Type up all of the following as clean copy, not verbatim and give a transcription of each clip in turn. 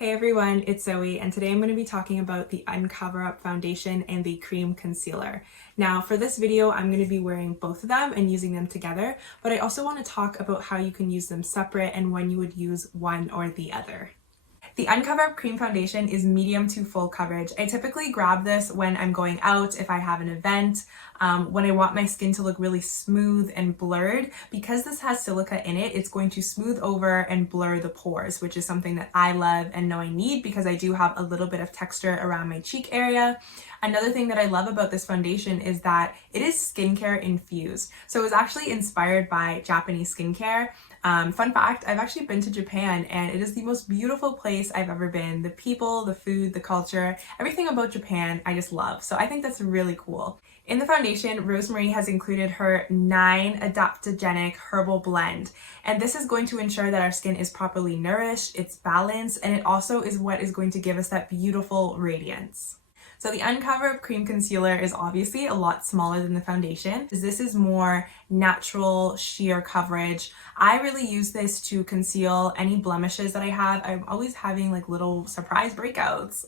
Hey everyone, it's Zoe, and today I'm going to be talking about the Uncover Up Foundation and the Cream Concealer. Now, for this video, I'm going to be wearing both of them and using them together, but I also want to talk about how you can use them separate and when you would use one or the other. The Uncover Up Cream Foundation is medium to full coverage. I typically grab this when I'm going out, if I have an event, when I want my skin to look really smooth and blurred. Because this has silica in it, it's going to smooth over and blur the pores, which is something that I love and know I need because I do have a little bit of texture around my cheek area. Another thing that I love about this foundation is that it is skincare infused. So it was actually inspired by Japanese skincare. Fun fact, I've actually been to Japan and it is the most beautiful place I've ever been. The people, the food, the culture, everything about Japan I just love. So I think that's really cool. In the foundation, Rosemary has included her 9 adaptogenic herbal blend. And this is going to ensure that our skin is properly nourished, it's balanced, and it also is what is going to give us that beautiful radiance. So the Uncover Up Cream Concealer is obviously a lot smaller than the foundation. This is more natural sheer coverage. I really use this to conceal any blemishes that I have. I'm always having like little surprise breakouts.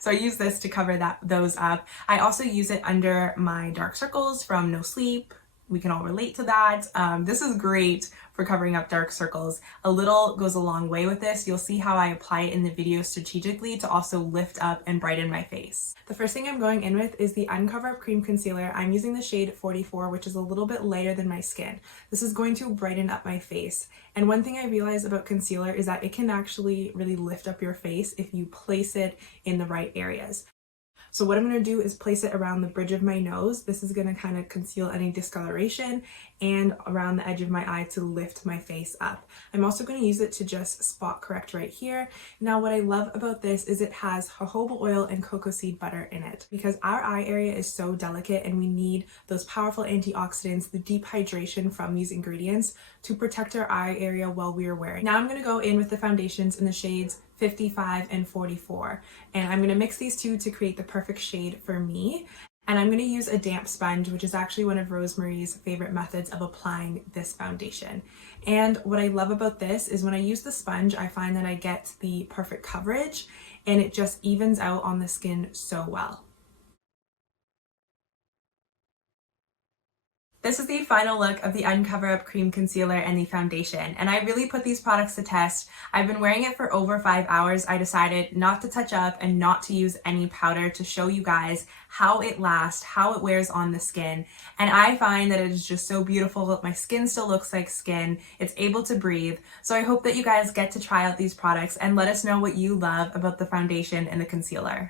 So I use this to cover those up. I also use it under my dark circles from no sleep. We can all relate to that. This is great for covering up dark circles. A little goes a long way with this. You'll see how I apply it in the video strategically to also lift up and brighten my face. The first thing I'm going in with is the Uncover Up Cream Concealer. I'm using the shade 44, which is a little bit lighter than my skin. This is going to brighten up my face. And one thing I realized about concealer is that it can actually really lift up your face if you place it in the right areas. So what I'm going to do is place it around the bridge of my nose. This is going to kind of conceal any discoloration, and around the edge of my eye to lift my face up. I'm also going to use it to just spot correct right here. Now what I love about this is it has jojoba oil and cocoa seed butter in it because our eye area is so delicate and we need those powerful antioxidants, the deep hydration from these ingredients to protect our eye area while we are wearing. Now I'm going to go in with the foundations in the shades 55 and 44, and I'm going to mix these two to create the perfect shade for me. And I'm going to use a damp sponge, which is actually one of Rosemary's favorite methods of applying this foundation. And what I love about this is when I use the sponge, I find that I get the perfect coverage and it just evens out on the skin so well. This is the final look of the Uncover Up Cream Concealer and the foundation, and I really put these products to test. I've been wearing it for over 5 hours. I decided not to touch up and not to use any powder to show you guys how it lasts, how it wears on the skin, and I find that it is just so beautiful. My skin still looks like skin. It's able to breathe. So I hope that you guys get to try out these products and let us know what you love about the foundation and the concealer.